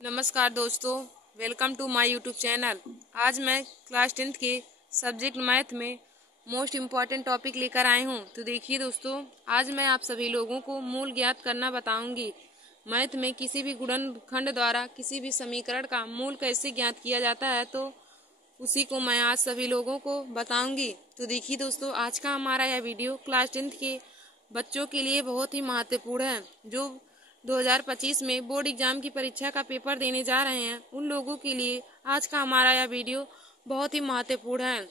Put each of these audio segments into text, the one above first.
नमस्कार दोस्तों, welcome to my YouTube channel. आज मैं क्लास 10th के सब्जेक्ट मैथ में मोस्ट इम्पॉर्टेंट टॉपिक लेकर आए हूँ। तो देखिए दोस्तों, आज मैं आप सभी लोगों को मूल ज्ञात करना बताऊंगी। मैथ में किसी भी गुणनखंड द्वारा किसी भी समीकरण का मूल कैसे ज्ञात किया जाता है, तो उसी को मैं आज सभी लोगों को बताऊंगी। तो देखिए दोस्तों, आज का हमारा यह वीडियो क्लास 10th के बच्चों के लिए बहुत ही महत्वपूर्ण है। जो 2025 में बोर्ड एग्जाम की परीक्षा का पेपर देने जा रहे हैं, उन लोगों के लिए आज का हमारा यह वीडियो बहुत ही महत्वपूर्ण है।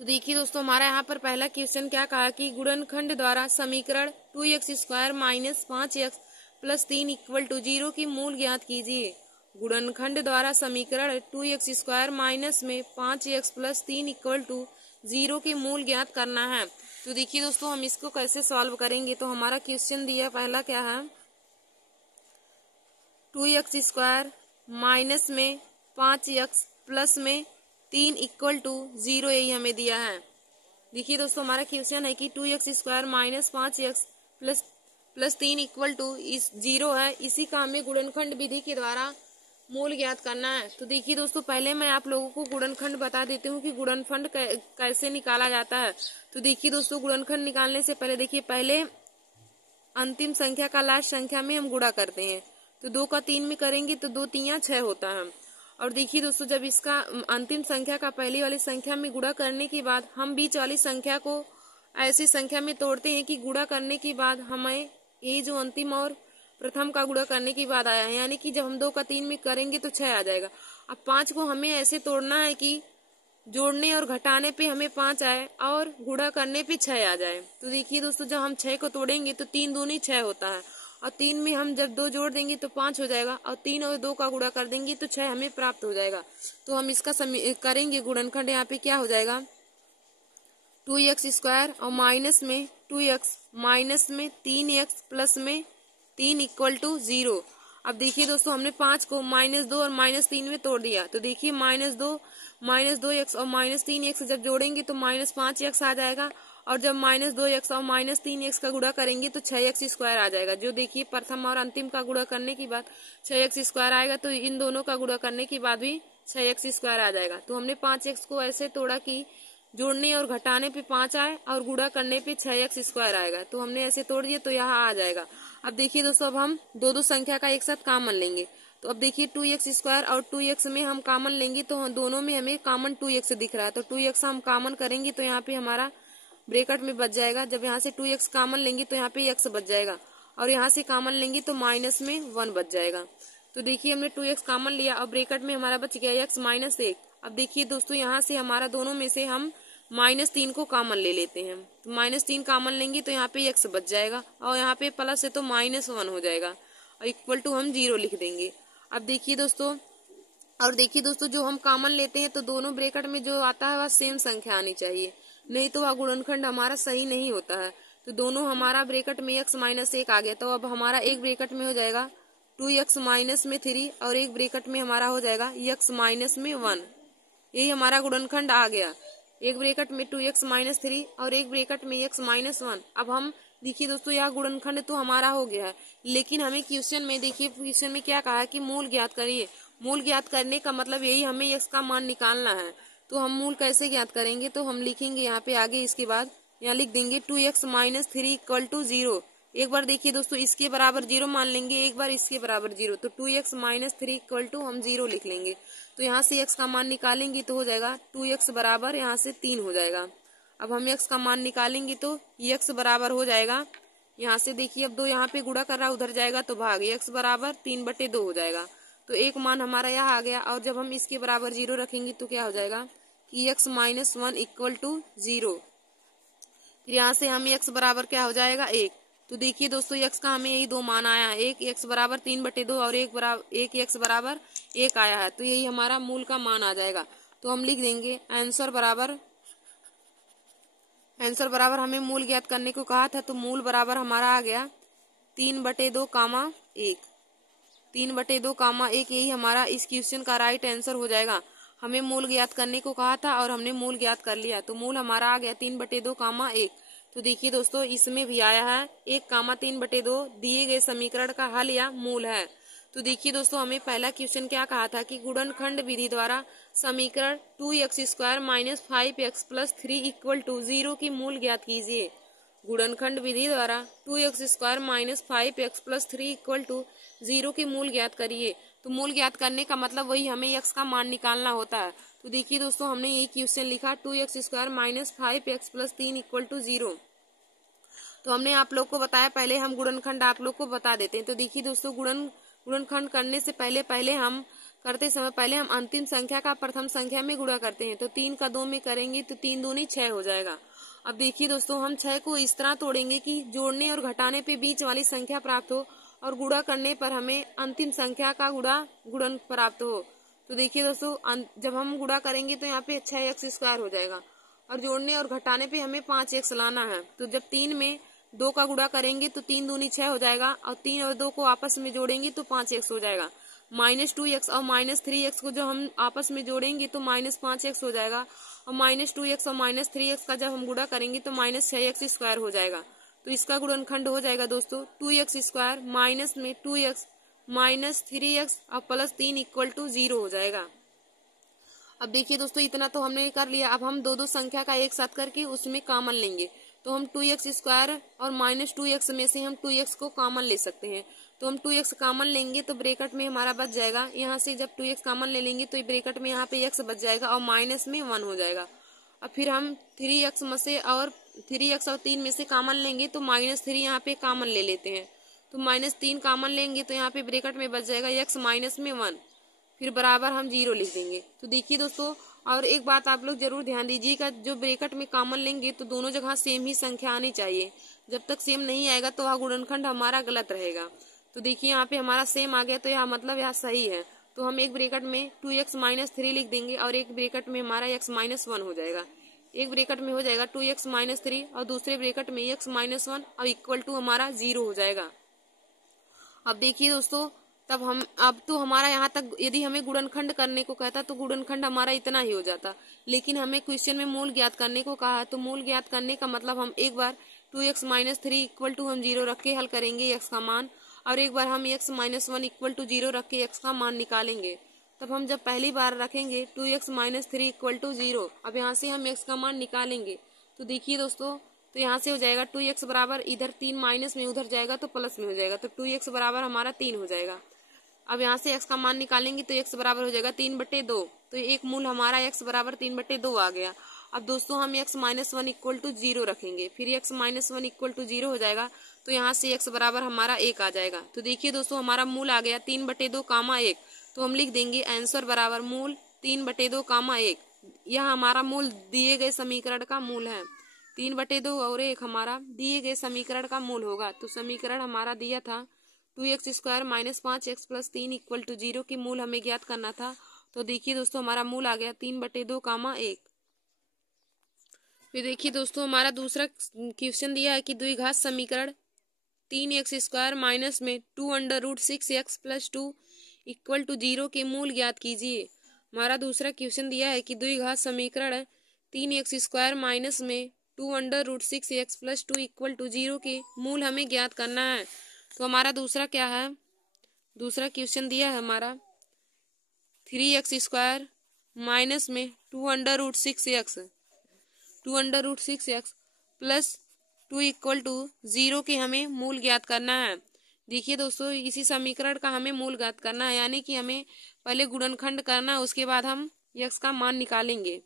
तो देखिए दोस्तों, हमारा यहाँ पर पहला क्वेश्चन क्या कहा कि गुणनखंड द्वारा समीकरण 2x² minus 5x plus 3 equal to 0 की मूल ज्ञात कीजिए। गुणनखंड द्वारा समीकरण 2x² माइनस में 5x प्लस 3 इक्वल टू 0 की मूल ज्ञात करना है। तो देखिए दोस्तों, हम इसको कैसे सॉल्व करेंगे। तो हमारा क्वेश्चन दिया पहला क्या है, 2x² माइनस में 5x प्लस में 3 इक्वल टू 0, यही हमें दिया है। देखिए दोस्तों, हमारा क्वेश्चन है कि 2x² minus 5x plus 3 equal to 0 है। इसी का हमें गुणनखंड विधि के द्वारा मूल ज्ञात करना है। तो देखिए दोस्तों, पहले मैं आप लोगों को गुणनखंड बता देती हूँ कि गुणनखंड कैसे निकाला जाता है। तो देखिए दोस्तों, गुणनखंड निकालने से पहले देखिए, पहले अंतिम संख्या का लास्ट संख्या में हम गुणा करते हैं। तो 2 का 3 में करेंगे तो 2 3 6 होता है। और देखिए दोस्तों, जब इसका अंतिम संख्या का पहली वाली संख्या में गुणा करने के बाद हम बीच वाली संख्या को ऐसी संख्या में तोड़ते हैं कि गुणा करने के बाद हमें ये जो अंतिम और प्रथम का गुणा करने के बाद आया है, यानी कि जब हम 2 का 3 में करेंगे तो 6 आ जाएगा। अब 5 को हमें ऐसे तोड़ना है कि जोड़ने और घटाने पे हमें 5 आए और गुणा करने पे 6 आ जाए। तो देखिए दोस्तों, जब हम 6 को तोड़ेंगे तो 3 दूनी 6 होता है, और 3 में हम जब 2 जोड़ देंगे तो 5 हो जाएगा, और 3 और 2 का गुणा कर देंगे तो 6 हमें प्राप्त हो जाएगा। तो हम इसका करेंगे गुणनखंड। यहाँ पे क्या हो जाएगा, 2x² और माइनस में 2x माइनस में 3x प्लस में 3 इक्वल टू 0। अब देखिए दोस्तों, हमने 5 को -2 और -3 में तोड़ दिया। तो देखिए -2x और -3x जब जोड़ेंगे तो -5x आ जाएगा, और जब -2x और -3x का गुणा करेंगे तो 6x² आ जाएगा। जो देखिए प्रथम और अंतिम का गुणा करने के बाद 6x² आएगा, तो इन दोनों का गुणा करने के बाद भी 6x² आ जाएगा। तो हमने 5x को ऐसे तोड़ा कि जोड़ने और घटाने पे 5 आए और गुणा करने पे 6x² आएगा। तो हमने ऐसे तोड़ दिया तो यहाँ आ जाएगा। अब देखिए दोस्तों, अब हम दो संख्या का एक साथ कॉमन लेंगे। तो अब देखिए 2x² और 2x में हम कॉमन लेंगे तो दोनों में हमें कॉमन 2x दिख रहा है। तो 2x हम कॉमन करेंगे तो यहाँ पे हमारा ब्रैकेट में बच जाएगा। जब यहाँ से 2x कॉमन लेंगे तो यहाँ पे x बच जाएगा, और यहाँ से कॉमन लेंगे तो माइनस में 1 बच जाएगा। तो देखिए, हमने 2x कॉमन लिया और ब्रैकेट में हमारा बच गया x माइनस 1। अब देखिए दोस्तों, यहाँ से हमारा दोनों में से हम -3 को कॉमन ले लेते हैं। तो -3 कॉमन लेंगे तो यहाँ पे x बच जाएगा, और यहाँ पे प्लस है तो -1 हो जाएगा, और इक्वल टू हम 0 लिख देंगे। अब देखिए दोस्तों, जो हम कॉमन लेते हैं तो दोनों ब्रैकेट में जो आता है वह सेम संख्या आनी चाहिए, नहीं तो वह गुणनखंड हमारा सही नहीं होता है। तो दोनों हमारा ब्रैकेट में x -1 आ गया। तो अब हमारा एक ब्रैकेट में हो जाएगा 2x माइनस में 3, और एक ब्रैकेट में हमारा हो जाएगा x माइनस में 1। यही हमारा गुणनखंड आ गया। एक ब्रैकेट में 2x माइनस 3 और एक ब्रैकेट में x माइनस 1। अब हम देखिए दोस्तों, यह गुणनखंड तो हमारा हो गया है, लेकिन हमें क्वेश्चन में देखिए, क्वेश्चन में क्या कहा है कि मूल ज्ञात करिए। मूल ज्ञात करने का मतलब यही, हमें x का मान निकालना है। तो हम मूल कैसे ज्ञात करेंगे, तो हम लिखेंगे यहाँ पे आगे, इसके बाद यहाँ लिख देंगे 2x माइनस 3 इक्वल टू 0। एक बार देखिए दोस्तों, इसके बराबर 0 मान लेंगे, एक बार इसके बराबर 0। तो 2x माइनस 3 इक्वल टू हम 0 लिख लेंगे। तो यहाँ से x का मान निकालेंगे तो हो जाएगा 2x बराबर यहाँ से 3 हो जाएगा। अब हम x का मान निकालेंगे तो x बराबर हो जाएगा, यहाँ से देखिए, अब 2 यहाँ पे गुणा कर रहा उधर जाएगा तो भाग, x बराबर 3/2 हो जाएगा। तो एक मान हमारा यहाँ आ गया, और जब हम इसके बराबर 0 रखेंगे तो क्या हो जाएगा कि x माइनस 1 इक्वल टू 0। फिर यहाँ से हम x बराबर क्या हो जाएगा 1। तो देखिए दोस्तों, x का हमें यही 2 मान आया है, एक x बराबर 3/2 और एक x बराबर 1 आया है। तो यही हमारा मूल का मान आ जाएगा। तो हम लिख देंगे आंसर बराबर हमें मूल ज्ञात करने को कहा था, तो मूल बराबर हमारा आ गया 3/2 कामा 1। 3/2 कामा 1, यही हमारा इस क्वेश्चन का राइट आंसर हो जाएगा। हमें मूल ज्ञात करने को कहा था और हमने मूल ज्ञात कर लिया, तो मूल हमारा आ गया 3/2 कामा 1। तो देखिए दोस्तों, इसमें भी आया है 1 कामा 3/2 दिए गए समीकरण का हल या मूल है। तो देखिए दोस्तों, हमें पहला क्वेश्चन क्या कहा था कि गुणनखंड विधि द्वारा समीकरण 2x² minus 5x plus 3 equal to 0 की मूल ज्ञात कीजिए। गुणनखंड विधि द्वारा 2x² minus 5x plus 3 equal to 0 की मूल ज्ञात करिए। तो मूल ज्ञात करने का मतलब वही हमें x का मान निकालना होता है। तो देखिए दोस्तों, हमने यही क्वेश्चन लिखा 2x² minus 5x plus 3 equal to 0। तो हमने आप लोग को बताया, पहले हम गुणनखंड आप लोग को बता देते हैं। तो देखिए दोस्तों, गुणनखंड करने से पहले हम करते समय पहले हम अंतिम संख्या का प्रथम संख्या में गुणा करते हैं। तो 3 का 2 में करेंगे तो 3 दूनी 6 हो जाएगा। अब देखिए दोस्तों, हम 6 को इस तरह तोड़ेंगे कि जोड़ने और घटाने पे बीच वाली संख्या प्राप्त हो और गुणा करने पर हमें अंतिम संख्या का गुणन प्राप्त हो। तो देखिए दोस्तों, जब हम गुणा करेंगे तो यहाँ पे 6x² हो जाएगा और जोड़ने और घटाने पे हमें 5x लाना है। तो जब 3 में 2 का गुणा करेंगे तो 3 दूनी 6 हो जाएगा और 3 और 2 को आपस में जोड़ेंगे तो 5x हो जाएगा। -2x और -3x को जब हम आपस में जोड़ेंगे तो -5x हो जाएगा और -2x और -3x का जब हम गुणा करेंगे तो -6x² हो जाएगा। तो इसका गुणनखंड हो जाएगा दोस्तों 2x² माइनस में 2x माइनस 3x और प्लस 3 इक्वल टू 0 हो जाएगा। अब देखिए दोस्तों, इतना तो हमने कर लिया। अब हम दो संख्या का एक साथ करके उसमें कॉमन लेंगे। तो हम 2x² और -2x में से हम 2x को कॉमन ले सकते हैं। तो हम 2x कॉमन लेंगे तो ब्रैकेट में हमारा बच जाएगा। यहाँ से जब 2x कॉमन ले लेंगे तो ब्रैकेट में यहाँ पे x बच जाएगा और माइनस में 1 हो जाएगा। अब फिर हम 3x में से और 3x और 3 में से कॉमन लेंगे तो -3 यहाँ पे कॉमन ले लेते हैं। तो -3 कॉमन लेंगे तो यहाँ पे ब्रैकेट में बच जाएगा x माइनस में 1, फिर बराबर हम 0 लिख देंगे। तो देखिए दोस्तों, और एक बात आप लोग जरूर ध्यान दीजिएगा, जो ब्रैकेट में कॉमन लेंगे तो दोनों जगह सेम ही संख्या आनी चाहिए। जब तक सेम नहीं आएगा तो वह गुणनखंड हमारा गलत रहेगा। तो देखिए यहाँ पे हमारा सेम आ गया तो यह मतलब यह सही है। तो हम एक ब्रैकेट में 2x माइनस 3 लिख देंगे और एक ब्रैकेट में हमारा x माइनस 1 हो जाएगा। एक ब्रैकेट में हो जाएगा 2x माइनस 3 और दूसरे ब्रैकेट में x माइनस 1 और इक्वल टू हमारा 0 हो जाएगा। अब देखिए दोस्तों, अब तो हमारा यहाँ तक यदि हमें गुणनखंड करने को कहता तो गुणनखंड हमारा इतना ही हो जाता। लेकिन हमें क्वेश्चन में मूल ज्ञात करने को कहा, तो मूल ज्ञात करने का मतलब हम एक बार 2x माइनस 3 इक्वल टू हम 0 रख के हल करेंगे x का मान, और एक बार हम x माइनस 1 इक्वल टू 0 रख के x का मान निकालेंगे। तब हम जब पहली बार रखेंगे 2x माइनस 3 इक्वल टू 0, अब यहाँ से हम x का मान निकालेंगे। तो देखिए दोस्तों, तो यहाँ से हो जाएगा 2x बराबर, इधर 3 माइनस में उधर जाएगा तो प्लस में हो जाएगा। तो 2x बराबर हमारा 3 हो जाएगा। अब यहाँ से x का मान निकालेंगे तो x बराबर हो जाएगा 3/2। तो एक मूल हमारा x बराबर 3/2 आ गया। अब दोस्तों, हम x माइनस 1 इक्वल टू 0 रखेंगे, फिर x माइनस 1 इक्वल टू 0 हो जाएगा। तो यहाँ से x बराबर हमारा 1 आ जाएगा। तो देखिए दोस्तों, हमारा मूल आ गया 3/2, 1। तो हम लिख देंगे आंसर बराबर मूल 3/2, 1। यह हमारा मूल दिए गए समीकरण का मूल है। 3/2 और 1 हमारा दिए गए समीकरण का मूल होगा। तो समीकरण हमारा दिया था 2x² minus 5x plus 3 equal to 0 की मूल हमें ज्ञात करना था। तो देखिए दोस्तों, हमारा मूल आ गया 3/2, 1। फिर देखिए दोस्तों, हमारा दूसरा क्वेश्चन दिया है कि द्विघात समीकरण 3x² माइनस में 2√6x प्लस 2 इक्वल टू 0 के मूल ज्ञात कीजिए। हमारा दूसरा क्वेश्चन दिया है कि द्विघात समीकरण 3x² माइनस में 2√6x प्लस 2 इक्वल टू 0 के मूल हमें ज्ञात करना है। तो हमारा दूसरा क्या है, दूसरा क्वेश्चन दिया है हमारा 3x² माइनस में 2√6x प्लस 2 इक्वल टू 0 के हमें मूल ज्ञात करना है। देखिए दोस्तों, इसी समीकरण का हमें मूल ज्ञात करना है, यानी कि हमें पहले गुणनखंड करना है, उसके बाद हम x का मान निकालेंगे।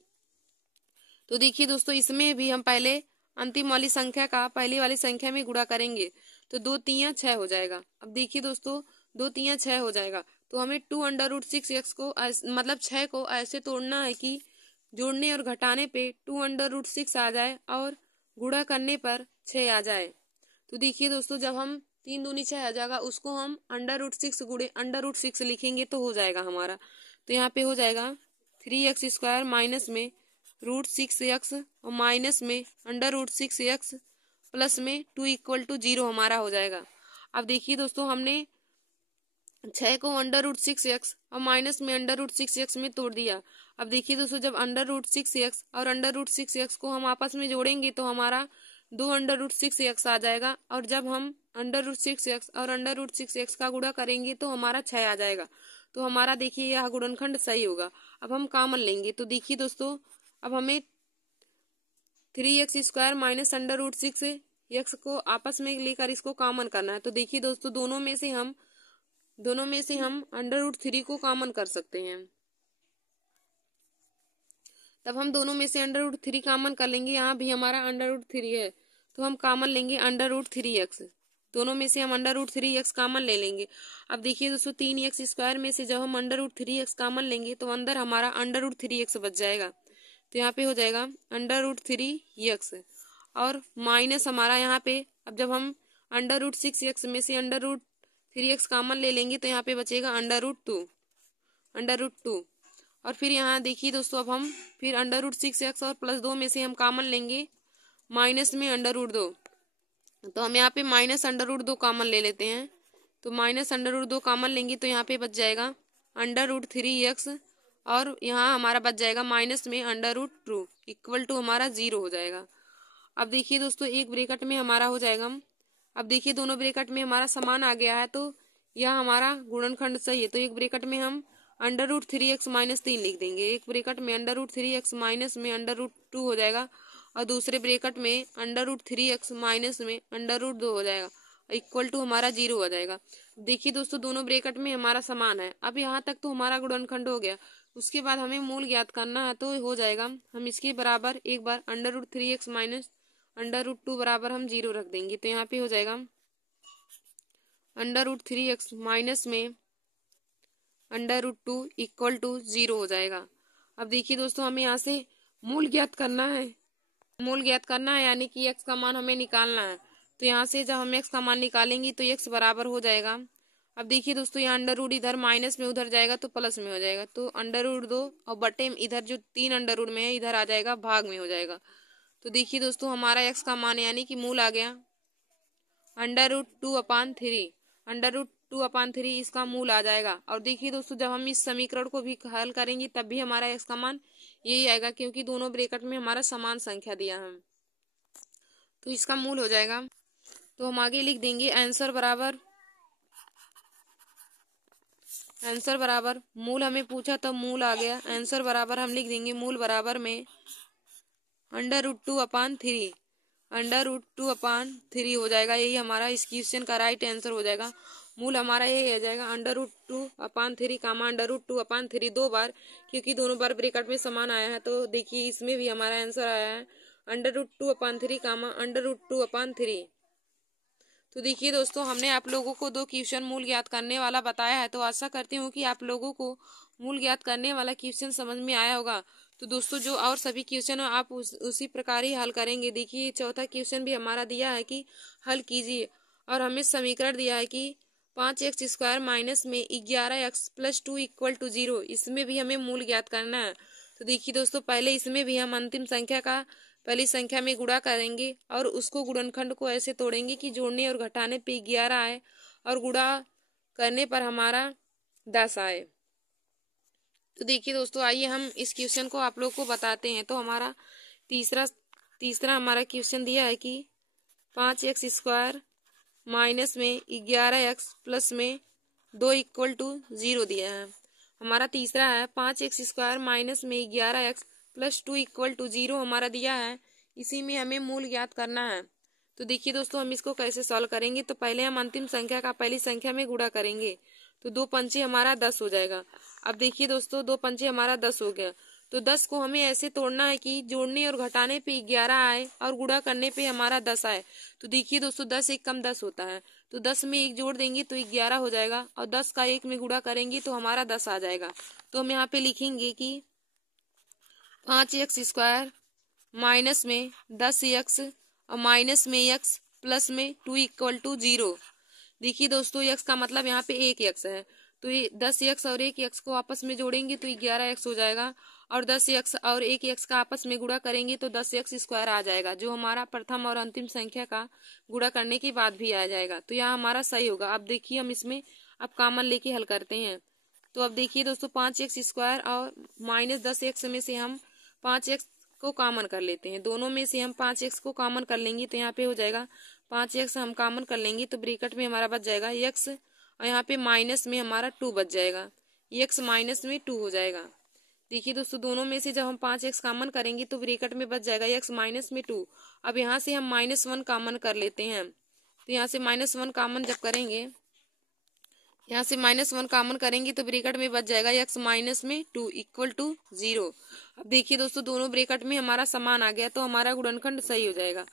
तो देखिए दोस्तों, इसमें भी हम पहले अंतिम वाली संख्या का पहली वाली संख्या में गुणा करेंगे। तो 2 3 6 हो जाएगा। अब देखिए दोस्तों, 2 3 6 हो जाएगा। तो हमें 2√6x को मतलब 6 को ऐसे तोड़ना है कि जोड़ने और घटाने पे 2√6 आ जाए और गुणा करने पर 6 आ जाए। तो देखिए दोस्तों, जब हम 3 दूनी 6 आ जाएगा, उसको हम √6 गुणे √6 लिखेंगे तो हो जाएगा हमारा। तो यहाँ पे हो जाएगा 3x² माइनस में √6x और माइनस में √6x प्लस में 2 इक्वल टू 0 हमारा हो जाएगा। अब देखिए दोस्तों, हमने 6 को √6x और माइनस में √6x में तोड़ दिया। अब देखिए दोस्तों, जब √6x और √6x को हम आपस में जोड़ेंगे तो हमारा 2 √6x आ जाएगा। और जब हम √6x और √6x का गुणा करेंगे तो हमारा 6 आ जाएगा। तो हमारा देखिए यह गुणनखंड सही होगा। अब हम कॉमन लेंगे तो देखिए दोस्तों, अब हमें 3x² माइनस √6x को आपस में लेकर इसको कॉमन करना है। तो देखिए दोस्तों, दोनों में से हम √3 को कॉमन कर सकते हैं। तब हम दोनों में से √3 कॉमन कर लेंगे। यहाँ भी हमारा √3 है तो हम कॉमन लेंगे √3x। दोनों में से हम √3x कॉमन ले लेंगे। अब देखिए दोस्तों, 3x² में से जब हम √3x कॉमन लेंगे तो अंदर हमारा √3x बच जाएगा। तो यहाँ पे हो जाएगा √3x और माइनस हमारा यहाँ पे, अब जब हम √6x में से √3x कॉमन ले लेंगे तो यहाँ पे बचेगा √2 और फिर यहाँ देखिए दोस्तों, अब हम फिर √6x और +2 में से हम कॉमन लेंगे माइनस में √2। तो हम यहाँ पे माइनस √2 कॉमन ले लेते हैं। तो माइनस √2 कॉमन लेंगे तो यहाँ पे बच जाएगा √3x और यहाँ हमारा बच जाएगा माइनस में √2 इक्वल टू हमारा 0 हो जाएगा। अब देखिए दोस्तों, एक ब्रैकेट में हमारा हो जाएगा। अब देखिए दोनों ब्रैकेट में हमारा समान आ गया है तो यह हमारा गुणनखंड सही है। तो एक ब्रैकेट में हम √3x माइनस 3 लिख देंगे। एक ब्रैकेट में √3x माइनस में √2 हो जाएगा और दूसरे ब्रैकेट में √3x माइनस में √2 हो जाएगा इक्वल टू हमारा 0 हो जाएगा। देखिए दोस्तों, दोनों ब्रैकेट में हमारा समान है। अब यहाँ तक तो हमारा गुणनखंड हो गया। उसके बाद हमें मूल ज्ञात करना है। तो हो जाएगा, हम इसके बराबर एक बार √3x माइनस √2 बराबर हम 0 रख देंगे। तो यहाँ पे हो जाएगा √3x माइनस में √2 इक्वल टू 0 हो जाएगा। अब देखिए दोस्तों, हमें यहाँ से मूल ज्ञात करना है। मूल ज्ञात करना है यानी कि x का मान हमें निकालना है। तो यहाँ से जब हम x का मान निकालेंगे तो x बराबर हो जाएगा। अब देखिए दोस्तों, यहाँ √ इधर माइनस में उधर जाएगा तो प्लस में हो जाएगा। तो √2 और बटे इधर जो 3 अंडर में है इधर आ जाएगा भाग में हो जाएगा। तो देखिए दोस्तों, हमारा x का मान यानी कि मूल आ गया √2/3। √2/3 इसका मूल आ जाएगा। और देखिए दोस्तों, जब हम इस समीकरण को भी हल करेंगे तब भी हमारा x का मान यही आएगा क्योंकि दोनों ब्रैकेट में हमारा समान संख्या दिया है। तो इसका मूल हो जाएगा। तो हम आगे लिख देंगे आंसर बराबर मूल हमें पूछा तो मूल आ गया। आंसर बराबर हम लिख देंगे मूल बराबर में √2/3। √2/3 हो जाएगा। यही हमारा इस क्वेश्चन का राइट आंसर हो जाएगा। मूल हमारा यही हो जाएगा √2/3 कामा √2/3 दो बार, क्योंकि दोनों बार ब्रैकेट में समान आया है। तो देखिए इसमें भी हमारा आंसर आया है √2/3 कामा √2/3। तो देखिए दोस्तों, हमने आप लोगों को 2 क्वेश्चन मूल ज्ञात करने वाला बताया है। तो आशा करती हूँ कि आप लोगों को मूल ज्ञात करने वाला क्वेश्चन समझ में आया होगा। तो दोस्तों, जो और सभी क्वेश्चन आप उसी प्रकार ही हल करेंगे। देखिए चौथा क्वेश्चन भी हमारा दिया है कि हल कीजिए और हमें समीकरण दिया है कि 5x² माइनस में 11x + 2 इक्वल टू 0। इसमें भी हमें मूल ज्ञात करना है। तो देखिए दोस्तों, पहले इसमें भी हम अंतिम संख्या का पहली संख्या में गुणा करेंगे और उसको गुणनखंड को ऐसे तोड़ेंगे कि जोड़ने और घटाने पे 11 आए और गुणा करने पर हमारा 10 आए। तो देखिए दोस्तों, आइए हम इस क्वेश्चन को आप लोग को बताते हैं। तो हमारा तीसरा हमारा क्वेश्चन दिया है कि 5x² माइनस में 11x प्लस में 2 इक्वल टू 0 दिया है। हमारा तीसरा है 5x² माइनस में 11x प्लस 2 इक्वल टू 0 हमारा दिया है। इसी में हमें मूल ज्ञात करना है। तो देखिए दोस्तों, हम इसको कैसे सॉल्व करेंगे। तो पहले हम अंतिम संख्या का पहली संख्या में गुणा करेंगे। तो 2 पंचे हमारा 10 हो जाएगा। अब देखिए दोस्तों, 2 पंचे हमारा 10 हो गया। तो 10 को हमें ऐसे तोड़ना है कि जोड़ने और घटाने पे 11 आए और गुणा करने पे हमारा 10 आए। तो देखिए दोस्तों, 10 एक कम 10 होता है। तो 10 में 1 जोड़ देंगे तो 11 हो जाएगा और 10 का 1 में गुणा करेंगे तो हमारा 10 आ जाएगा। तो हम यहाँ पे लिखेंगे कि 5x² माइनस में 10x और माइनस में x प्लस में 2 इक्वल टू 0। देखिए दोस्तों, x का मतलब यहाँ पे 1x है। तो ये 10x और 1x को आपस में जोड़ेंगे तो 11x हो जाएगा और 10x और 1x का आपस में गुणा करेंगे तो 10x² आ जाएगा, जो हमारा प्रथम और अंतिम संख्या का गुणा करने के बाद भी आ जाएगा। तो यहाँ हमारा सही होगा। अब देखिए हम इसमें अब कॉमन लेके हल करते हैं। तो अब देखिए दोस्तों, 5x² और माइनस 10x में से हम 5x को कॉमन कर लेते हैं। दोनों में से हम 5x को कॉमन कर लेंगे तो यहाँ पे हो जाएगा 5x हम कॉमन कर लेंगे तो ब्रैकेट में हमारा बच जाएगा x और यहाँ पे माइनस में हमारा 2 बच जाएगा। x माइनस में 2 हो जाएगा। देखिए दोस्तों दोनों में से जब हम 5x कॉमन करेंगे तो ब्रैकेट में बच जाएगा x माइनस में 2। अब यहाँ से हम -1 कॉमन कर लेते हैं तो यहाँ से -1 कॉमन जब करेंगे, यहाँ से -1 कॉमन करेंगे तो ब्रैकेट में बच जाएगा x माइनस में 2 इक्वल टू 0। अब देखिए दोस्तों दोनों ब्रैकेट में हमारा समान आ गया तो हमारा गुणनखंड सही हो जाएगा।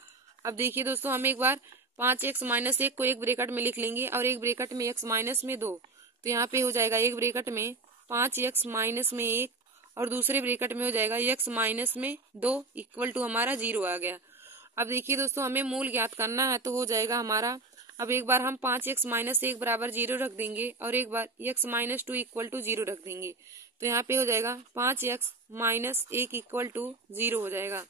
अब देखिए दोस्तों हम एक बार 5x माइनस 1 को एक ब्रैकेट में लिख लेंगे और एक ब्रैकेट में x माइनस में 2, तो यहाँ पे हो जाएगा एक ब्रैकेट में 5x माइनस में 1 और दूसरे ब्रैकेट में हो जाएगा x माइनस में 2 इक्वल टू हमारा 0 आ गया। अब देखिए दोस्तों हमें मूल ज्ञात करना है तो हो जाएगा हमारा, अब एक बार हम 5x माइनस 1 बराबर 0 रख देंगे और एक बार x माइनस 2 इक्वल टू 0 रख देंगे तो यहाँ पे हो जाएगा 5x माइनस 1 इक्वल टू 0 हो जाएगा।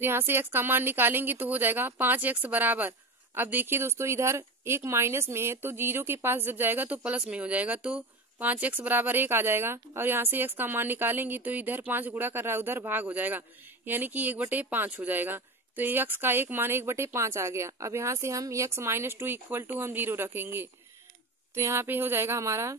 तो यहाँ से x का मान निकालेंगे तो हो जाएगा 5x बराबर, अब देखिए दोस्तों इधर एक माइनस में है तो 0 के पास जब जाएगा तो प्लस में हो जाएगा तो 5x बराबर 1 आ जाएगा और यहाँ से x का मान निकालेंगे तो इधर 5 गुणा कर रहा है उधर भाग हो जाएगा यानी कि 1/5 हो जाएगा। तो x का एक मान 1/5 आ गया। अब यहाँ से हम x माइनस 2 इक्वल टू हम 0 रखेंगे तो यहाँ पे हो जाएगा हमारा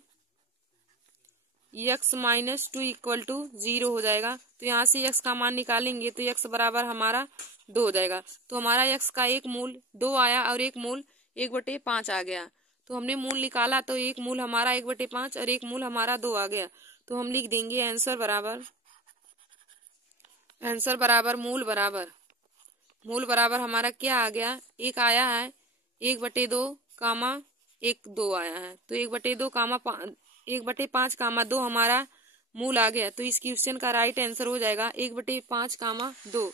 x माइनस 2 इक्वल टू 0 हो जाएगा। तो यहाँ से x का मान निकालेंगे तो x बराबर हमारा 2 हो जाएगा। तो हमारा x का एक मूल 2 आया और एक मूल 1/5 आ गया। तो हमने मूल निकाला तो एक मूल हमारा 1/5 और एक मूल हमारा 2 आ गया। तो हम लिख देंगे आंसर बराबर मूल बराबर हमारा क्या आ गया, एक आया है 1/2 कामा 1 2 आया है तो 1/2 कामा 1/5 कामा 2 हमारा मूल आ गया। तो इस क्वेश्चन का राइट आंसर हो जाएगा 1/5 कामा 2।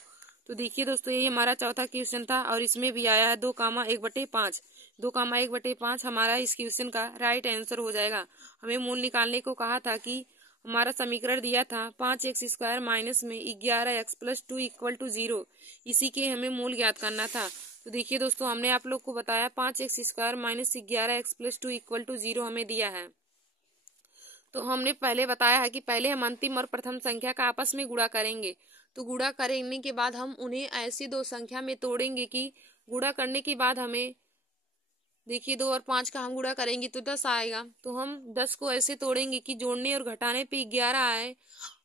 तो देखिए दोस्तों यही हमारा चौथा क्वेश्चन था और इसमें भी आया है 2 कामा 1/5। 2 कामा 1/5 हमारा इस क्वेश्चन का राइट आंसर हो जाएगा। हमें मूल निकालने को कहा था कि हमारा समीकरण दिया था 5x स्क्वायर माइनस में 11x प्लस 2 इक्वल टू 0, इसी के हमें मूल ज्ञात करना था। तो देखिए दोस्तों हमने आप लोग को बताया 5x square minus 11x plus 2 equal to 0 हमें दिया है। तो हमने पहले बताया है कि पहले हम अंतिम और प्रथम संख्या का आपस में गुणा करेंगे। तो गुणा करने के बाद हम उन्हें ऐसी दो संख्या में तोड़ेंगे कि गुणा करने के बाद हमें देखिए 2 और 5 का हम गुणा करेंगे तो 10 आएगा। तो हम 10 को ऐसे तोड़ेंगे कि जोड़ने और घटाने पे 11 आए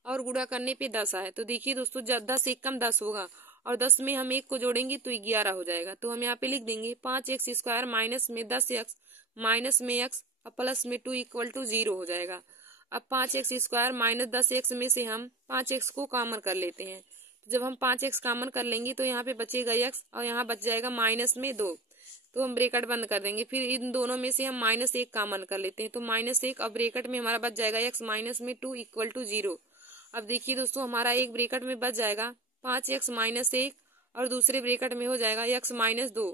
और गुणा करने पे 10 आए। तो देखिए दोस्तों जब 10 एक कम 10 होगा और 10 में हम 1 को जोड़ेंगे तो 11 हो जाएगा। तो हम यहाँ पे लिख देंगे 5x स्क्वायर माइनस में 10x माइनस में x और प्लस में 2 इक्वल टू 0 हो जाएगा। अब 5x स्क्वायर माइनस 10x में से हम 5x को कॉमन कर लेते हैं। जब हम 5x कॉमन कर लेंगे तो यहाँ पे बचेगा x और यहाँ बच जाएगा माइनस में 2, तो हम ब्रैकेट बंद कर देंगे। फिर इन दोनों में से हम -1 कॉमन कर लेते हैं तो -1 और ब्रैकेट में हमारा बच जाएगा x माइनस में 2 इक्वल टू 0। अब देखिए दोस्तों हमारा एक ब्रैकेट में बच जाएगा 5x माइनस 1 और दूसरे ब्रैकेट में हो जाएगा x माइनस 2।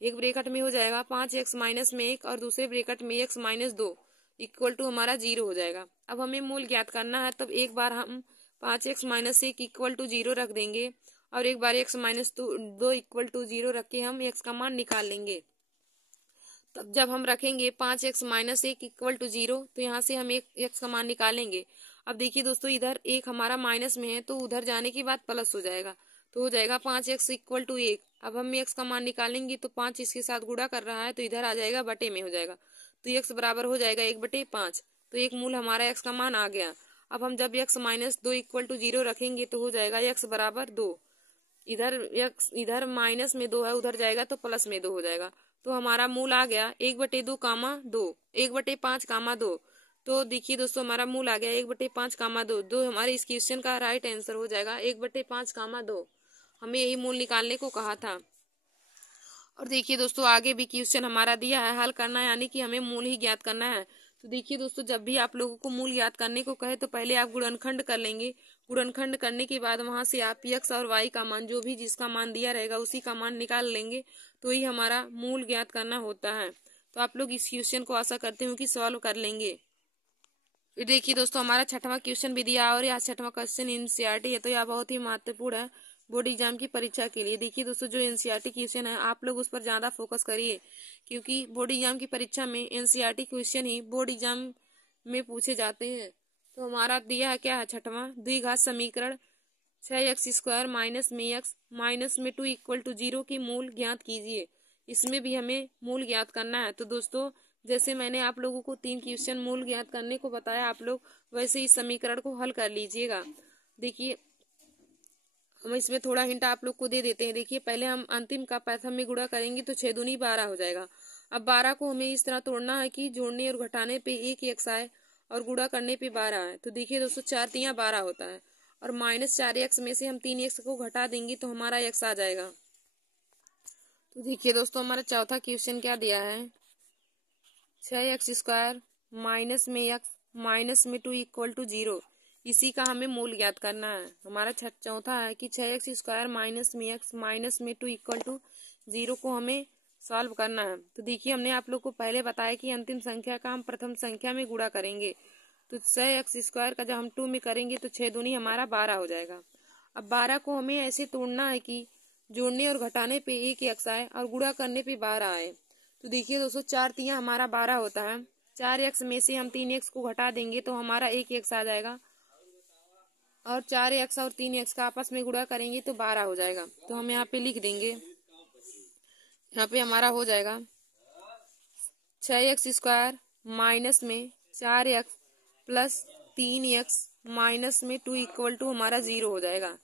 एक ब्रैकेट में हो जाएगा 5x माइनस में 1 और दूसरे ब्रैकेट में x माइनस 2 इक्वल टू हमारा 0 हो जाएगा। अब हमें मूल ज्ञात करना है तब एक बार हम 5x माइनस 1 इक्वल टू 0 रख देंगे और एक बार x माइनस 2 इक्वल टू 0 रख के हम x का मान निकाल लेंगे। तब जब हम रखेंगे 5x माइनस 1 इक्वल टू 0 तो यहाँ से हम x का मान निकालेंगे। अब देखिए दोस्तों इधर एक हमारा माइनस में है तो उधर जाने के बाद प्लस हो जाएगा तो हो जाएगा 5x इक्वल टू 1। अब हम x का मान निकालेंगे तो 5 इसके साथ गुणा कर रहा है तो इधर आ जाएगा बटे में हो जाएगा तो x बराबर हो जाएगा 1/5। तो एक मूल हमारा x का मान आ गया। अब हम जब x माइनस 2 इक्वल टू 0 रखेंगे तो हो जाएगा x बराबर 2। इधर माइनस में 2 है उधर जाएगा तो प्लस में 2 हो जाएगा। तो हमारा मूल आ गया 1/2 कामा 2 1/5 कामा 2। तो देखिए दोस्तों हमारा मूल आ गया 1/5 कामा 2। दो हमारे इस क्वेश्चन का राइट आंसर हो जाएगा 1/5 कामा 2। हमें यही मूल निकालने को कहा था। और देखिए दोस्तों आगे भी क्वेश्चन हमारा दिया है हल करना है यानी कि हमें मूल ही ज्ञात करना है। तो देखिए दोस्तों जब भी आप लोगों को मूल ज्ञात करने को कहे तो पहले आप गुणनखंड कर लेंगे। गुणनखंड करने के बाद वहां से आप x और y का मान जो भी जिसका मान दिया रहेगा उसी का मान निकाल लेंगे तो ही हमारा मूल ज्ञात करना होता है। तो आप लोग इस क्वेश्चन को आशा करते हो कि सॉल्व कर लेंगे। फिर देखिए दोस्तों हमारा छठवां क्वेश्चन भी दिया और यह छठवां क्वेश्चन एनसीईआरटी है तो यह बहुत ही महत्वपूर्ण है बोर्ड एग्जाम की परीक्षा के लिए। देखिए दोस्तों जो एनसीईआरटी क्वेश्चन है आप लोग उस पर ज्यादा फोकस करिए क्योंकि बोर्ड एग्जाम की परीक्षा में एनसीईआरटी क्वेश्चन ही बोर्ड एग्जाम में पूछे जाते हैं। तो हमारा दिया है क्या है छठवां द्विघात समीकरण 6x² माइनस में x माइनस में 2 इक्वल टू 0 की मूल ज्ञात कीजिए। इसमें भी हमें मूल ज्ञात करना है। तो दोस्तों जैसे मैंने आप लोगों को 3 क्वेश्चन मूल ज्ञात करने को बताया, आप लोग वैसे इस समीकरण को हल कर लीजिएगा। देखिए हम इसमें थोड़ा हिंट आप लोग को दे देते हैं। देखिए पहले हम अंतिम का प्रथम में गुणा करेंगे तो 6 दूनी 12 हो जाएगा। अब 12 को हमें इस तरह तोड़ना है कि जोड़ने और घटाने पे 1 x आए और गुणा करने पे 12 आए। तो देखिए दोस्तों 4 तियां 12 होता है और -4x में से हम 3x को घटा देंगे तो हमारा x आ जाएगा। तो देखिए दोस्तों हमारा चौथा क्वेश्चन क्या दिया है, 6x² माइनस में x माइनस में 2 इक्वल टू 0। इसी का हमें मूल ज्ञात करना है। हमारा चौथा है कि 6x² माइनस में x माइनस में 2 इक्वल टू 0 को हमें सॉल्व करना है। तो देखिए हमने आप लोग को पहले बताया कि अंतिम संख्या का हम प्रथम संख्या में गुणा करेंगे। तो 6x² का जब हम 2 में करेंगे तो 6 दूनी हमारा 12 हो जाएगा। अब 12 को हमें ऐसे तोड़ना है कि जोड़ने और घटाने पे 1 x आए और गुणा करने पे 12 आए। तो देखिए दोस्तों 4 तियां हमारा 12 होता है। 4x में से हम 3x को घटा देंगे तो हमारा 1 x आ जाएगा और 4x और 3x का आपस में गुणा करेंगे तो 12 हो जाएगा। तो हम यहाँ पे लिख देंगे, यहाँ पे हमारा हो जाएगा 6x² माइनस में 4x प्लस 3x माइनस में 2 इक्वल टू हमारा 0 हो जाएगा।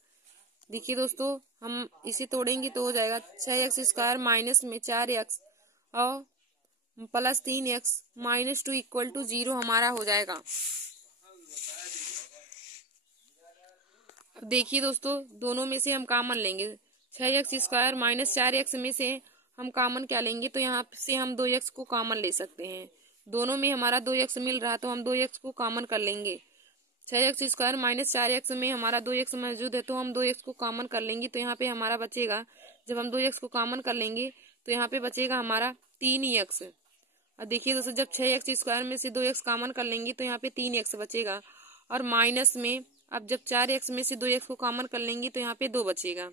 देखिए दोस्तों हम इसे तोड़ेंगे तो हो जाएगा 6x² माइनस में 4x और plus 3x minus 2 equal to 0 हमारा हो जाएगा। अब देखिए दोस्तों दोनों में से हम कॉमन लेंगे। 6x² माइनस 4x में से हम कॉमन क्या लेंगे, तो यहाँ से हम 2x को कॉमन ले सकते हैं। दोनों में हमारा 2x मिल रहा तो हम 2x को कॉमन कर लेंगे। 6x² माइनस 4x में हमारा 2x मौजूद है तो हम 2x को कॉमन कर लेंगे। तो यहाँ पे हमारा बचेगा, जब हम 2x को कॉमन कर लेंगे तो यहाँ पे बचेगा हमारा 3x। और देखिए दोस्तों जब 6x² में से 2x कॉमन कर लेंगे तो यहाँ पे 3x बचेगा और माइनस में अब जब 4x में से 2x को कॉमन कर लेंगे तो यहाँ पे 2 बचेगा।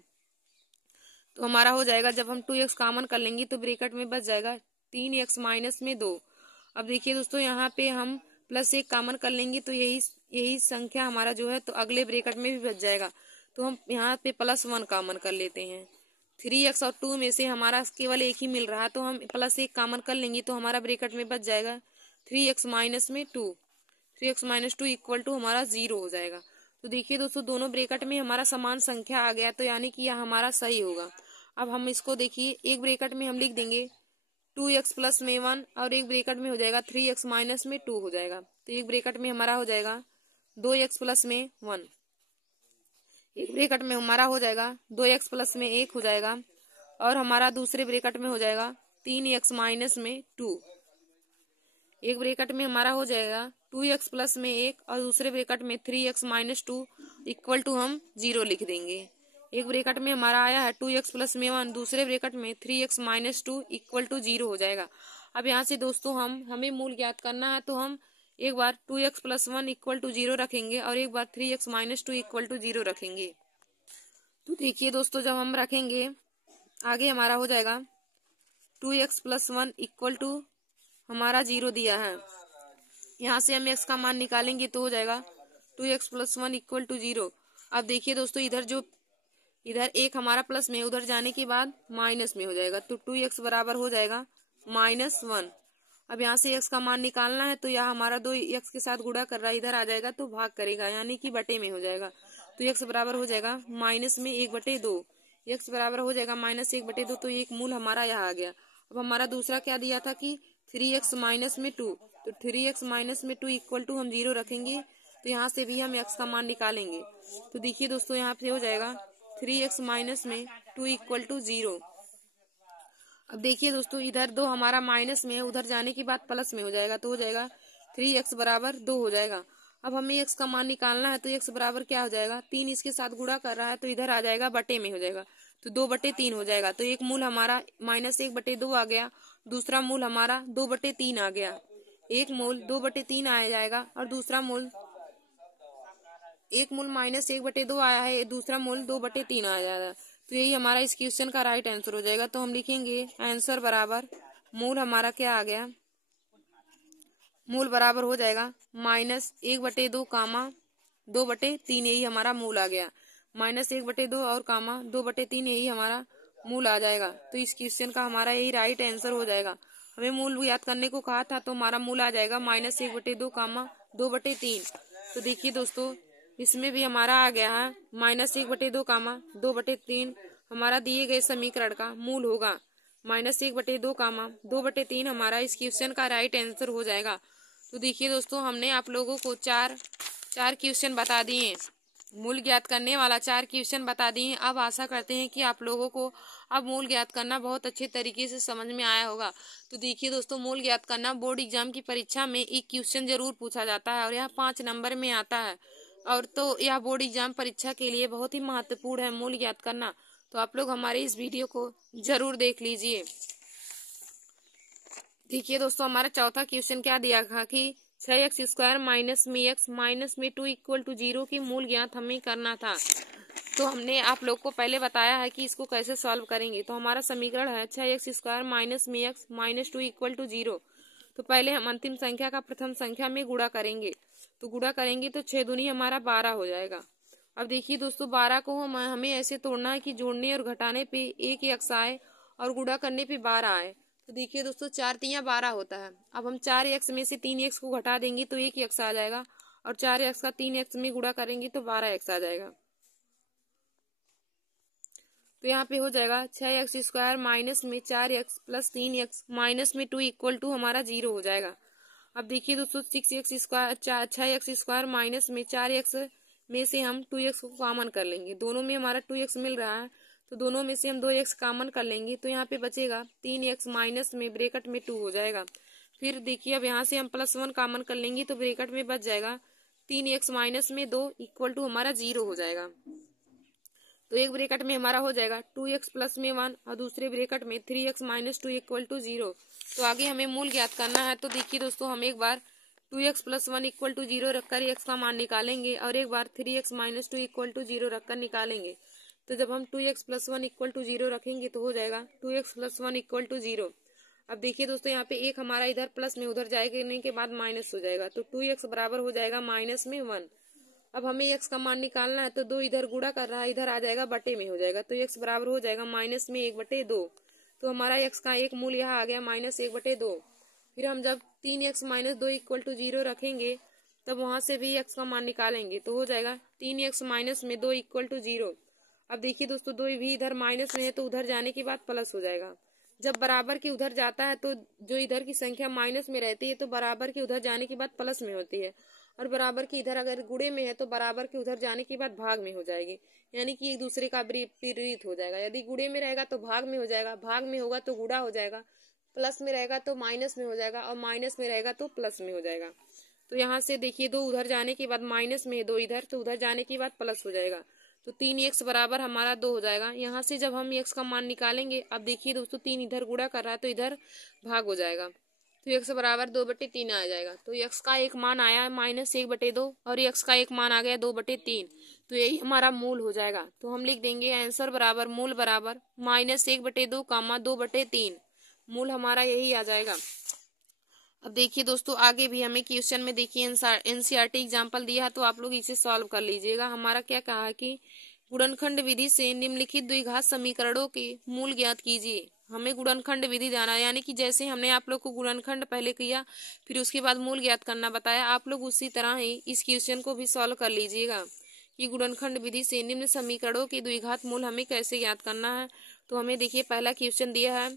तो हमारा हो जाएगा, जब हम 2x कॉमन कर लेंगे तो ब्रैकेट में बच जाएगा 3x माइनस में 2। अब देखिए दोस्तों यहाँ पे हम प्लस 1 कॉमन कर लेंगे तो यही संख्या हमारा जो है तो अगले ब्रैकेट में भी बच जाएगा। तो हम यहाँ पे +1 कॉमन कर लेते हैं। 3x और 2 में से हमारा केवल एक ही मिल रहा तो हम +1 कॉमन कर लेंगे तो हमारा ब्रैकेट में बच जाएगा 3x माइनस में 2। 3x माइनस 2 इक्वल टू हमारा 0 हो जाएगा। तो देखिए दोस्तों दोनों ब्रैकेट में हमारा समान संख्या आ गया, तो यानी कि यह हमारा सही होगा। अब हम इसको देखिए एक ब्रैकेट में हम लिख देंगे 2x प्लस में 1 और एक ब्रैकेट में हो जाएगा 3x माइनस में 2 हो जाएगा। तो एक ब्रैकेट में हमारा हो जाएगा 2x प्लस में 1, एक ब्रैकेट में हमारा हो जाएगा 2x प्लस में 1 हो जाएगा और हमारा दूसरे ब्रैकेट में हो जाएगा 3x माइनस में 2। एक ब्रैकेट में हमारा हो जाएगा 2x प्लस में 1 और दूसरे ब्रैकेट में 3x माइनस 2 इक्वल टू हम 0 लिख देंगे। एक ब्रैकेट में हमारा आया है 2x प्लस में 1, दूसरे ब्रैकेट में 3x माइनस 2 इक्वल टू 0 हो जाएगा। अब यहाँ से दोस्तों हमें मूल ज्ञात करना है तो हम एक बार 2x प्लस 1 इक्वल टू 0 रखेंगे और एक बार 3x माइनस 2 इक्वल टू 0 रखेंगे। तो देखिए दोस्तों जब हम रखेंगे आगे हमारा हो जाएगा 2x प्लस 1 इक्वल टू हमारा 0 दिया है। यहाँ से हम x का मान निकालेंगे तो हो जाएगा 2x प्लस 1 इक्वल टू 0। अब देखिए दोस्तों इधर एक हमारा प्लस में, उधर जाने के बाद माइनस में हो जाएगा तो 2x बराबर हो जाएगा -1। अब यहाँ से x का मान निकालना है तो यह हमारा 2x के साथ गुणा कर रहा है, इधर आ जाएगा तो भाग करेगा यानी कि बटे में हो जाएगा। तो x बराबर हो जाएगा माइनस में 1/2। x बराबर हो जाएगा -1/2, तो एक मूल हमारा यहाँ आ गया। अब हमारा दूसरा क्या दिया था कि 3x माइनस में 2, तो 3x माइनस में 2 इक्वल टू हम 0 रखेंगे। तो यहाँ से भी हम x का मान निकालेंगे। तो देखिए दोस्तों यहाँ पे हो जाएगा 3x माइनस में 2 इक्वल टू 0। अब देखिए दोस्तों इधर 2 हमारा माइनस में है, उधर जाने के बाद प्लस में हो जाएगा तो हो जाएगा 3x बराबर 2 हो जाएगा। अब हमें x का मान निकालना है तो x बराबर क्या हो जाएगा, 3 इसके साथ गुणा कर रहा है तो इधर आ जाएगा बटे में हो जाएगा तो 2/3 हो जाएगा। तो एक मूल हमारा -1/2 आ गया, दूसरा मूल हमारा 2/3 आ गया। एक मूल 2/3 आ जाएगा और दूसरा मूल एक मूल -1/2 आया है, दूसरा मूल 2/3 आ जाएगा। तो यही हमारा इस क्वेश्चन का राइट आंसर हो जाएगा। तो हम लिखेंगे आंसर बराबर मूल हमारा क्या आ गया, मूल बराबर हो जाएगा -1/2 2/3, यही हमारा मूल आ गया। -1/2 और कामा 2/3 यही हमारा मूल आ जाएगा। तो इस क्वेश्चन का हमारा यही राइट आंसर हो जाएगा। हमें मूल याद करने को कहा था तो हमारा मूल आ जाएगा -1/2 कामा 2/3। तो देखिए दोस्तों इसमें भी हमारा आ गया है -1/2 कामा 2/3 हमारा दिए गए समीकरण का मूल होगा। -1/2 कामा 2/3 हमारा इस क्वेश्चन का राइट आंसर हो जाएगा। तो देखिए दोस्तों हमने आप लोगों को चार क्वेश्चन बता दिए, मूल ज्ञात करने वाला 4 क्वेश्चन बता दिए। अब आशा करते हैं कि आप लोगों को अब मूल ज्ञात करना बहुत अच्छे तरीके से समझ में आया होगा। तो देखिए दोस्तों मूल ज्ञात करना बोर्ड एग्जाम की परीक्षा में एक क्वेश्चन जरूर पूछा जाता है और यह 5 नंबर में आता है। और तो यह बोर्ड एग्जाम परीक्षा के लिए बहुत ही महत्वपूर्ण है मूल ज्ञात करना। तो आप लोग हमारे इस वीडियो को जरूर देख लीजिए। देखिए दोस्तों हमारा चौथा क्वेश्चन क्या दिया था कि 6x² माइनस में x माइनस में 2 = 0 की मूल ज्ञात हमें करना था। तो हमने आप लोग को पहले बताया है कि इसको कैसे सॉल्व करेंगे। तो हमारा समीकरण है 6x² माइनस में x माइनस 2 = 0। तो पहले हम अंतिम संख्या का प्रथम संख्या में गुणा करेंगे। तो गुणा करेंगे तो 6 दूनी हमारा 12 हो जाएगा। अब देखिए दोस्तों 12 को हमें ऐसे तोड़ना है कि जोड़ने और घटाने पे 1 x आए और गुणा करने पे 12 आए। तो देखिए दोस्तों 4 तियां 12 होता है। अब हम 4x में से 3x को घटा देंगे तो 1x आ जाएगा और 4x का 3x में गुणा करेंगे तो 12x आ जाएगा। तो यहाँ पे हो जाएगा 6x² माइनस में 4x प्लस 3x माइनस में 2 = हमारा 0 हो जाएगा। अब देखिए दोस्तों 6x² माइनस में 4x में से हम 2x को कॉमन कर लेंगे। दोनों में हमारा 2x मिल रहा है तो दोनों में से हम 2x कॉमन कर लेंगे तो यहाँ पे बचेगा 3x माइनस में ब्रैकेट में 2 हो जाएगा। फिर देखिए अब यहाँ से हम +1 कॉमन कर लेंगे तो ब्रैकेट में बच जाएगा 3x माइनस में 2 = हमारा 0 हो जाएगा। तो एक ब्रैकेट में हमारा हो जाएगा 2x प्लस में 1 और दूसरे ब्रैकेट में 3x माइनस 2 = 0। तो आगे हमें मूल ज्ञात करना है। तो देखिए दोस्तों हम एक बार 2x प्लस 1 = 0 रखकर x का मान निकालेंगे और एक बार 3x माइनस 2 = 0 रखकर निकालेंगे। तो जब हम 2x प्लस 1 = 0 रखेंगे तो हो जाएगा 2x प्लस 1 = 0। अब देखिए दोस्तों यहाँ पे एक हमारा इधर प्लस में उधर जाएगा के बाद माइनस हो जाएगा तो 2x बराबर हो जाएगा माइनस में 1। अब हमें x का मान निकालना है तो 2 इधर गुणा कर रहा है, इधर आ जाएगा बटे में हो जाएगा तो x बराबर हो जाएगा माइनस में 1/2। तो हमारा x का एक मूल यहाँ आ गया -1/2। फिर हम जब 3x माइनस 2 = 0 रखेंगे तब वहां से भी x का मान निकालेंगे तो हो जाएगा 3x माइनस में 2 = 0। अब देखिए दोस्तों 2 भी इधर माइनस में है तो उधर जाने के बाद प्लस हो जाएगा। जब बराबर के उधर जाता है तो जो इधर की संख्या माइनस में रहती है तो बराबर के उधर जाने के बाद प्लस में होती है और बराबर की इधर अगर गुणे में है तो बराबर के उधर जाने के बाद भाग में हो जाएगी, यानी कि एक दूसरे का विपरीत हो जाएगा। यदि गुणे में रहेगा तो भाग में हो जाएगा, भाग में होगा तो गुणा हो जाएगा, प्लस में रहेगा तो माइनस में हो जाएगा और माइनस में रहेगा तो प्लस में हो जाएगा। तो यहाँ से देखिए 2 उधर जाने के बाद माइनस में 2 इधर तो उधर जाने के बाद प्लस हो जाएगा तो 3x बराबर हमारा 2 हो जाएगा। यहाँ से जब हम x का मान निकालेंगे अब देखिए दोस्तों 3 इधर गुणा कर रहा है तो इधर भाग हो जाएगा तो x बराबर 2/3 आ जाएगा। तो x का एक मान आया है -1/2 और x का एक मान आ गया 2/3। तो यही हमारा मूल हो जाएगा। तो हम लिख देंगे आंसर बराबर मूल बराबर -1/2 कामा 2/3। मूल हमारा यही आ जाएगा। अब देखिए दोस्तों आगे भी हमें क्वेश्चन में देखिए एनसीईआरटी एग्जाम्पल दिया है तो आप लोग इसे सॉल्व कर लीजिएगा। हमारा क्या कहा है कि गुणनखंड विधि से निम्नलिखित द्विघात समीकरणों के मूल ज्ञात कीजिए। हमें गुणनखंड विधि जाना, यानी कि जैसे हमने आप लोग को गुणनखंड पहले किया फिर उसके बाद मूल ज्ञात करना बताया, आप लोग उसी तरह ही इस क्वेश्चन को भी सॉल्व कर लीजिएगा कि गुणनखंड विधि से निम्न समीकरणों के द्विघात मूल हमें कैसे ज्ञात करना है। तो हमें देखिए पहला क्वेश्चन दिया है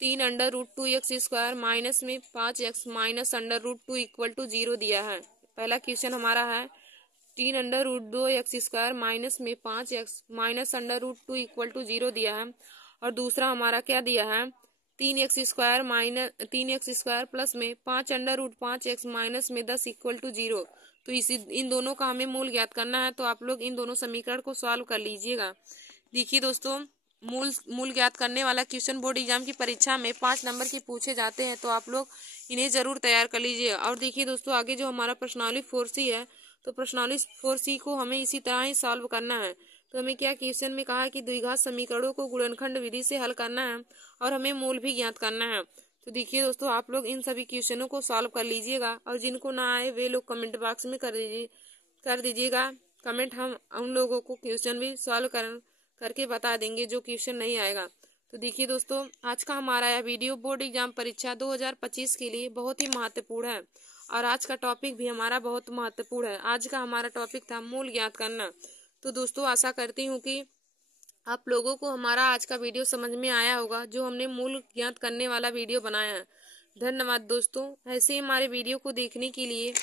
3√2x² माइनस में 5x माइनस √2 = 0 दिया है। पहला क्वेश्चन हमारा है 3√2x² माइनस में 5x माइनस √2 = 0 दिया है। और दूसरा हमारा क्या दिया है 3x² प्लस में 5√5x माइनस में 10 = 0। तो इन दोनों का हमें मूल ज्ञात करना है। तो आप लोग इन दोनों समीकरण को सॉल्व कर लीजिएगा। देखिए दोस्तों मूल ज्ञात करने वाला क्वेश्चन बोर्ड एग्जाम की परीक्षा में 5 नंबर के पूछे जाते हैं तो आप लोग इन्हें जरूर तैयार कर लीजिए। और देखिए दोस्तों आगे जो हमारा प्रश्नावली 4C है तो प्रश्नावली 4C को हमें इसी तरह ही सॉल्व करना है। तो हमें क्या क्वेश्चन में कहा है कि द्विघात समीकरणों को गुणनखंड विधि से हल करना है और हमें मूल भी ज्ञात करना है। तो देखिए दोस्तों आप लोग इन सभी क्वेश्चनों को सॉल्व कर लीजिएगा और जिनको ना आए वे लोग कमेंट बॉक्स में कर दीजिएगा कमेंट हम उन लोगों को क्वेश्चन भी सॉल्व करके बता देंगे जो क्वेश्चन नहीं आएगा। तो देखिए दोस्तों, आज का हमारा यह वीडियो बोर्ड एग्जाम परीक्षा 2025 के लिए बहुत ही महत्वपूर्ण है और आज का टॉपिक भी हमारा बहुत महत्वपूर्ण है। आज का हमारा टॉपिक था मूल ज्ञात करना। तो दोस्तों, आशा करती हूँ कि आप लोगों को हमारा आज का वीडियो समझ में आया होगा, जो हमने मूल ज्ञात करने वाला वीडियो बनाया है। धन्यवाद दोस्तों। ऐसे ही हमारे वीडियो को देखने के लिए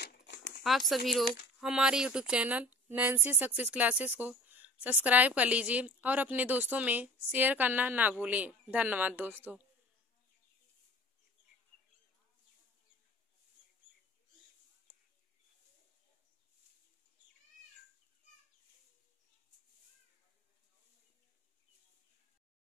आप सभी लोग हमारे YouTube channel Nancy success classes को सब्सक्राइब कर लीजिए और अपने दोस्तों में शेयर करना ना भूलें। धन्यवाद दोस्तों।